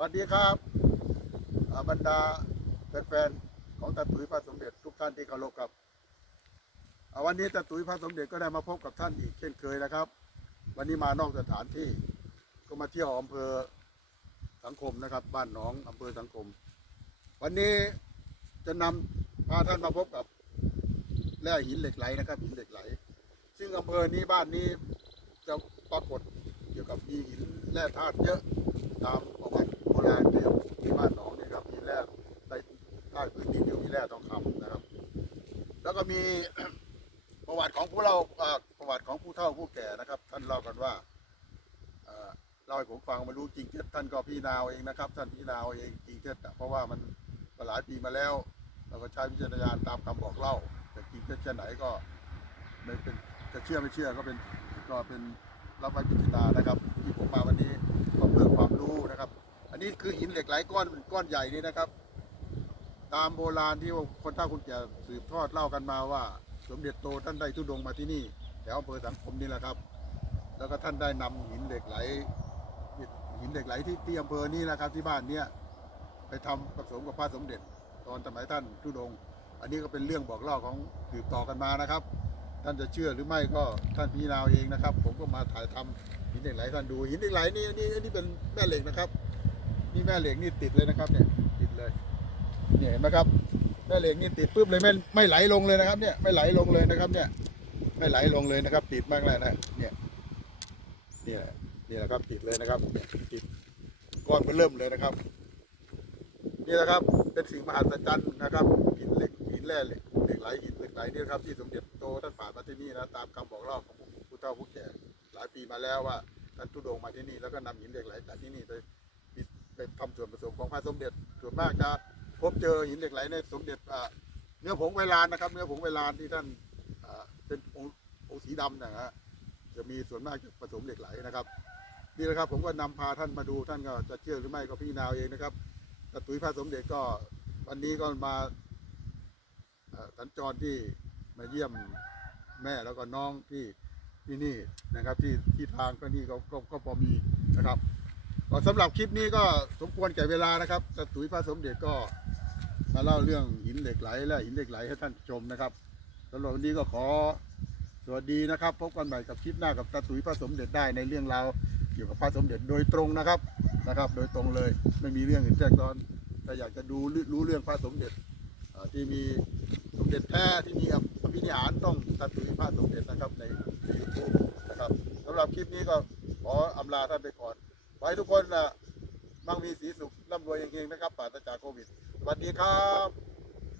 สวัสดีครับอ่าบรรดาแฟนๆของตาตุ๋ยพระสมเด็จทุกท่านที่เคารพครับวันนี้ตาตุ๋ยพระสมเด็จก็ได้มาพบกับท่านอีกเช่นเคยนะครับ วันนี้มานอกสถานที่ก็มาเที่ยวอำเภอสังคมนะครับ บ้านหนองอำเภอสังคม วันนี้จะนำพาท่านมาพบกับแร่หินเหล็กไหลนะครับหินเหล็กไหล ซึ่งอำเภอนี้บ้านนี้จะปรากฏเกี่ยวกับมีหินแร่ธาตุเยอะตาม ประวัติโบราณเดียวที่บ้านหนองนี่ครับมีแร่ใต้ใต้พื้นดินเดียวมีแร่ทองคำนะครับ แล้วก็มีประวัติของผู้เล่าประวัติของผู้เฒ่าผู้แก่นะครับ ท่านเล่ากันว่าเล่าให้ผมฟังมารู้จริงเท็จท่านก็พี่นาวเองนะครับ ท่านพี่นาวเองจริงเท็จเพราะว่ามันหลายปีมาแล้ว เราก็ใช้วิจารณญาณตามคำบอกเล่า แต่จริงเท็จแค่ไหนก็ไม่เป็นจะเชื่อไม่เชื่อก็เป็นก็เป็นรับไว้พิจารณานะครับ นนี้คือหินเหล็กไหลก้อนก้อนใหญ่นี่นะครับ ตามโบราณที่คนเฒ่าคนแก่สืบทอดเล่ากันมาว่า สมเด็จโตท่านได้ทุดงมาที่นี่แถวอำเภอสังคมนี่แหละครับ แล้วก็ท่านได้นำหินเหล็กไหล หินเหล็กไหลที่ที่อำเภอนี้นะครับที่บ้านเนี้ยไปทำผสมกับพระสมเด็จ ตอนสมัยท่านทุดง อันนี้ก็เป็นเรื่องบอกเล่าของสืบต่อกันมานะครับ ท่านจะเชื่อหรือไม่ก็ท่านพิจาราเอาเองนะครับ ผมก็มาถ่ายทำหินเหล็กไหลท่านดูหินเหล็กไหลนี่นี่อันนี้เป็นแม่เหล็กนะครับ นี่แม่เหล็กนี่ติดเลยนะครับเนี่ยติดเลยเนี่ยเห็นไหมครับแม่เหล็กนี่ติดปุ๊บเลยไม่ไม่ไหลลงเลยนะครับ เนี่ยไม่ไหลลงเลยนะครับเนี่ยไม่ไหลลงเลยนะครับ ติดมากเลยนะเนี่ยเนี่ยนี่แหละครับติดเลยนะครับติดก้อนมันเริ่มเลยนะครับ นี่แหละครับเป็นสิ่งมหัศจรรย์นะครับหินเหล็กหินแร่เหล็กเหล็กไหลหินเหล็กไหลนี่นะครับที่สมเด็จโตท่านผ่านมาที่นี่นะตามคำบอกเล่าของผู้เฒ่าผู้แก่หลายปีมาแล้วว่าท่านทุดงมาที่นี่แล้วก็นำหินเหล็กไหลจากที่นี่ไป ไปทำส่วนผสมของพระสมเด็จ ส่วนมากจะพบเจอหินเหล็กไหลในสมเด็จเนื้อผงเวลานนะครับ เนื้อผงเวลานที่ท่านเป็นองค์งสีดำนะฮะจะมีส่วนมากจะผสมเหล็กไหลนะครับนี่แหละครับ ผมก็นำพาท่านมาดูท่านก็จะเชื่อหรือไม่ก็พี่นาวเองนะครับตาตุ๋ยพระสมเด็จก็วันนี้ก็มาสัญจรที่มาเยี่ยมแม่แล้วก็น้องที่ที่นี่นะครับที่ที่ทางก็นี่ก็ก็พอมีนะครับ ก็สำหรับคลิปนี้ก็สมควรแก่เวลานะครับตาตุ๋ยพระสมเด็จก็มาเล่าเรื่องหินเหล็กไหลและหินเหล็กไหลให้ท่านชมนะครับสำหรับวันนี้ก็ขอสวัสดีนะครับ พบกันใหม่กับคลิปหน้ากับตาตุ๋ยพระสมเด็จได้ในเรื่องราวเกี่ยวกับพระสมเด็จโดยตรงนะครับนะครับ โดยตรงเลยไม่มีเรื่องอื่นแทรกซ้อนถ้าอยากจะดูรู้เรื่องพระสมเด็จที่มีสมเด็จแท้ที่มีอภินิหารต้องตัดตุยพระสมเด็จนะครับในยูทูบนะครับสำหรับคลิปนี้ก็ขออำลาท่านไปก่อน ไว้ทุกคนนะมั่งมีสีสุขร่ำรวยเฮงๆนะครับปราศจากโควิด สวัสดีครับ